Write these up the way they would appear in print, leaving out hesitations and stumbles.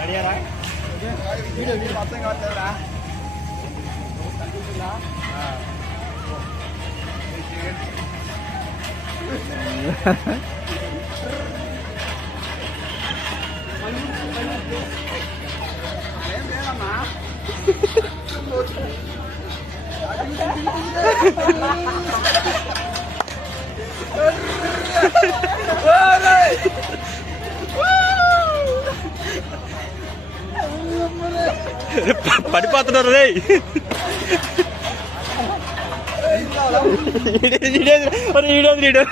రెడీయారా video అర్థం కావట్లేదురా ఏం లేదమ్మా పడిపోతున్నారు రే ఈడో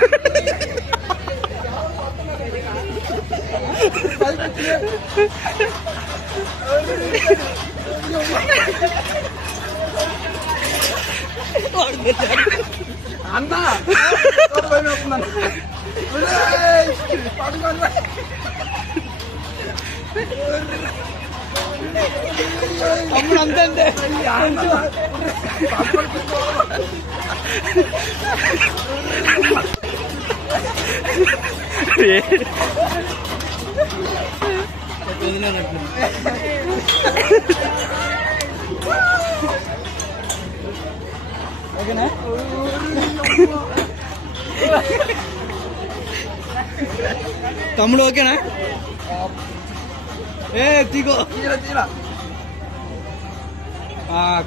అన్నా తమ్ముడు అంతే ఓకేనా తమ్ముడు ఓకేనా ఏ తీగో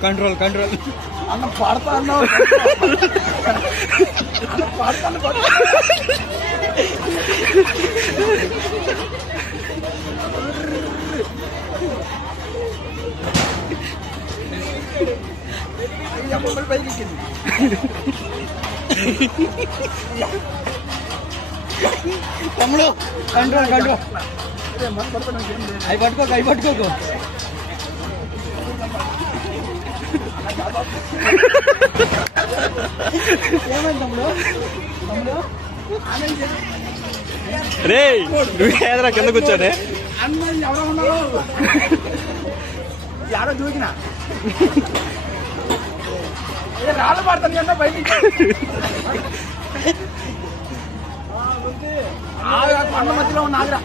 కంట్రోల్ అన్న పడతా అన్నావు అన్న పడతాను పైకి ఎక్కింది తమ్ముడు కంట్రోల్ అవి పట్టుకోకు ఏమైంది తమ్ముడు రే నువ్వేదరా కింద కూర్చోనే అన్న ఎవరో ఉన్నారు ఎవరో దూకినా రాళ్ళు పడతాను అన్న బయటికి అన్న మధ్యలో ఉన్న ఆగ్రా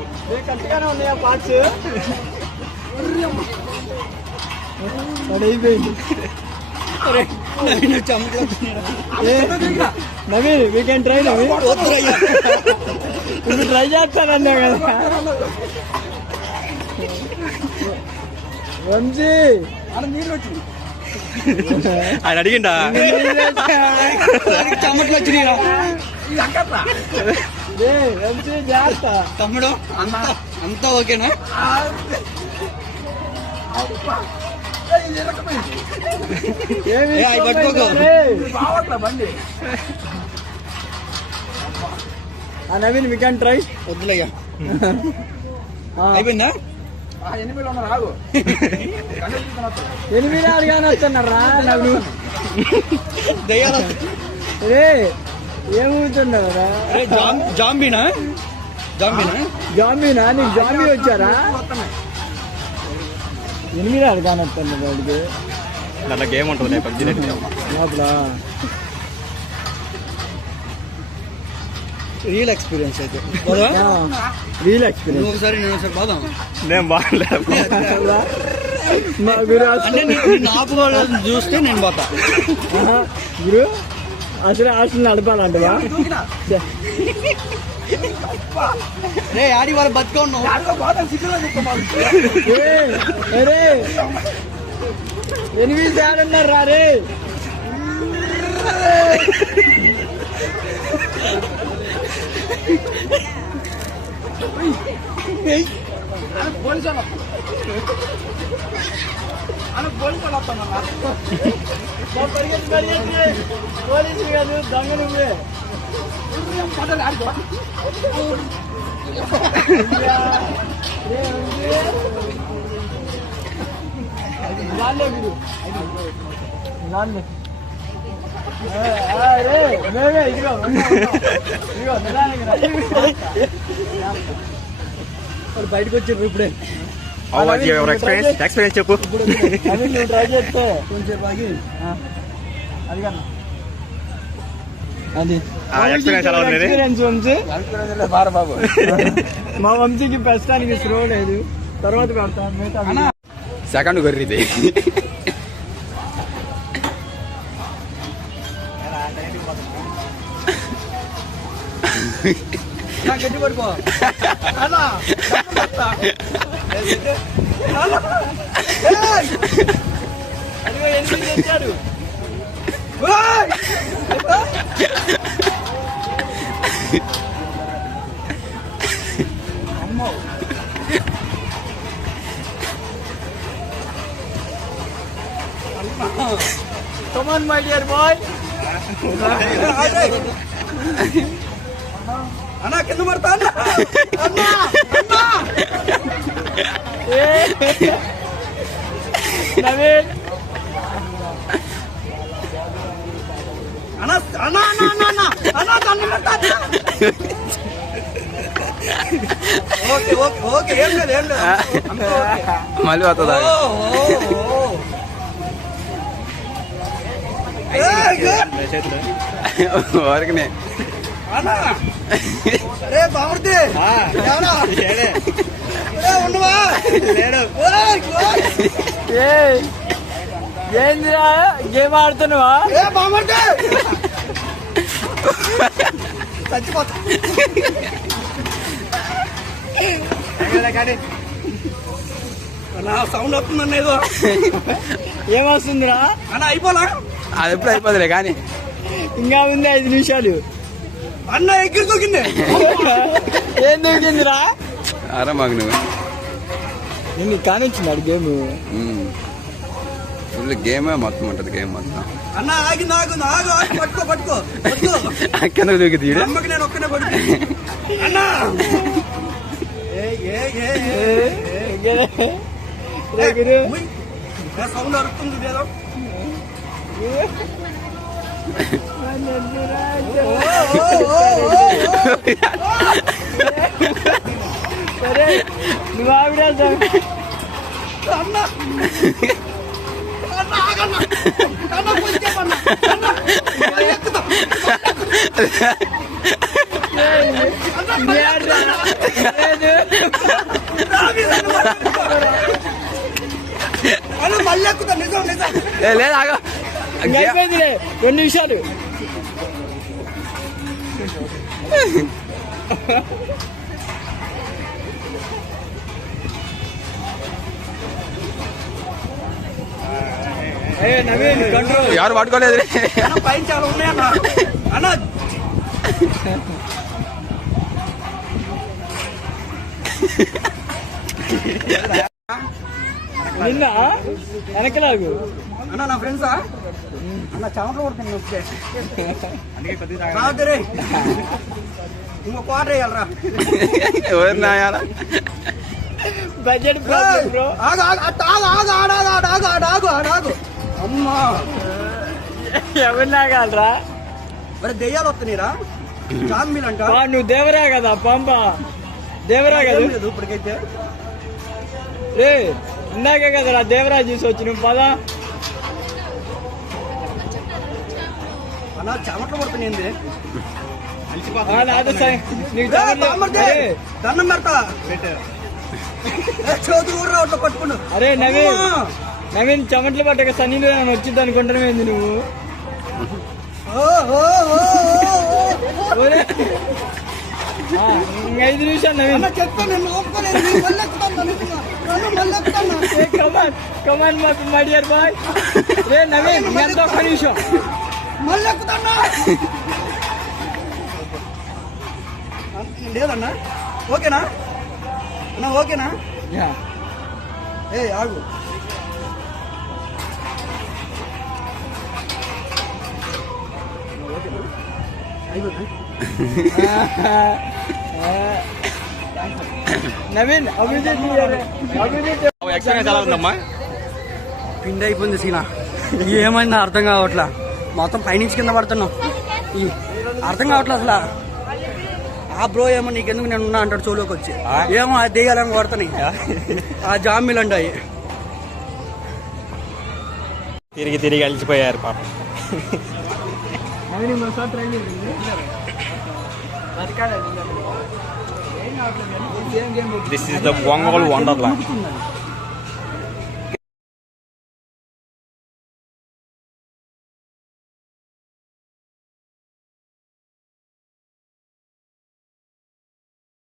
కరెక్ట్గానే ఉన్నాయా పార్ట్స్ అయిపోయింది Naveen we can try Naveen ఇప్పుడు ట్రై చేస్తానన్నా కదా వంశీ అన్న నీళ్ళు వచ్చింది ఆయన అడిగిండా చెమట్లు వచ్చినాయి వంశీ జాగ్రత్త తమ్ముడు అంతా ఓకేనా పట్టుకోకు బావట్లా బండి నవీన్ వీ కెన్ ట్రై వద్దులయ్యా అయిపోయిందా 8 ఉన్నారు ఆగు 8 అడిగానే వస్తున్నారా నవ్వు దయ్యాల రే ఏమవుతున్నారా జాంబీనా నీకు జాంబీ వచ్చారా 8 అడిగానే వస్తున్నా వాడికి దాంట్లో గేమ్ ఉంటుంది పబ్జీ లోపల రియల్ ఎక్స్పీరియన్స్ అయితే రియల్ ఎక్స్పీరియన్స్ ఒకసారి నేను ఒకసారి బాధ నేను బాగలేదు ఆపుకోవాలని చూస్తే నేను పోతా గురు అసలు హాస్టల్ నడపాలంటవా రే ఆడి వాళ్ళు బతుక ఉన్నావు రే 8 ఆడన్నారు రా రే పోలీసు వస్తానన్నా పోలీసు కాదు దొంగ నువ్వే బయటకు వచ్చారు ఇప్పుడే. ఎక్స్పీరియన్స్ చెప్పు. నువ్వు ట్రై చేస్తే కొంచెం బాగి అది కన్నా అది ఎక్స్పీరియన్స్ వంశీ. బాబు మా వంశీకి ప్రస్తుతానికి స్లో లేదు, తర్వాత పెడతాను. సెకండ్ గొర్రెది. గట్టి పడుకో అన్నా. అదిగో ఎందుకు తెచ్చాడు. అమ్మో come on my dear boy. అన్నా కింద పడతా అన్నా. నవీన్ అన్నా అన్నా అన్నా అన్నా అన్నా తన్ను పడతా. ఓకే ఓకే ఓకే ఏం లేదు ఏం లేదు మళ్ళీ వస్తుందా? వరకునే అరే బాగుంది ఏందిరా గేమ్ ఆడుతున్నావా? బాగుంది చచ్చిపోతా. సౌండ్ వస్తుందన్న ఏదో. ఏమొస్తుందిరా అన్న? అయిపోలా? అది ఎప్పుడు అయిపోతులే కానీ ఇంకా ఉంది 5 నిమిషాలు. అన్న ఎగిరి దూకింది. ఏం దూకిందిరా? అరా మాకు నువ్వు నేను కానిచ్చినాడు గేమ్. ఫుల్ గేమే మొత్తం ఉంటుంది. గేమ్ మొత్తం అన్న ఆగి నాగు నాగు పట్టుకో పట్టుకో కిందకు దూకింది. అమ్మకి నేను ఒక్కనే పడుకో అన్న. సౌండ్ అరుస్తుంది ఏదో. సరే నువ్వు ఆవిడ అన్న మళ్ళీ ఎక్కుతా. నిజం నిజం లేదా 2 నిమిషాలు. నవీన్ కంట్రోల్. ఎవరు పట్టుకోలేదు. పైన చాలా ఉన్నాయన్నా అన్న. నిన్న వెనకలాగు అన్న నా ఫ్రెండ్సా అన్న చెమటలు కొడుతుంది. ఇంకో క్వార్టర్ వేయాలరా. ఎవరిని ఆయాలా? Budget problem bro. అమ్మా ఎవరిని ఆగాలరా? మరి దెయ్యాలు వస్తున్నాయిరా. చాంబీలు అంట. నువ్వు దేవరా కదా పంప. దేవరా కదా ఇప్పటికైతే. రే ఇందాకే కదరా దేవరా చూసి వచ్చి నువ్వు పదా. అలా చెమటలు పడుతున్నాయింది. దండం పెడతా. చదువు పట్టుకున్నావు. అరే నవీన్ నవీన్ చెమట్లు పట్టక సన్నీలో వచ్చింది అనుకుంటున్నావేంది నువ్వు? ఇంకా 5 నిమిషాలు Naveen. Come on my dear boy. రే నవీన్ ఎంత ఒక్క నిమిషం లేదన్నా. ఓకేనా అన్నా? ఓకేనా? ఏ ఆగు. నవీన్ ఎక్స్పీరియన్స్ ఎలా ఉందమ్మా? పిండి అయిపోయింది సీనా. ఏమైందో అర్థం కావట్లా. మొత్తం పైనుంచి కింద పడుతున్నాం. అర్థం కావట్లేదు అసలు. ఆ బ్రో ఏమో నీకెందుకు నేను ఉన్నా అంటాడు చోలోకి వచ్చి. ఏమో అది దిగాలని కొడతాయి ఆ జామీలు అంటాయి. తిరిగి తిరిగి అలిచిపోయారు పాప. This is the Ongole wonderland.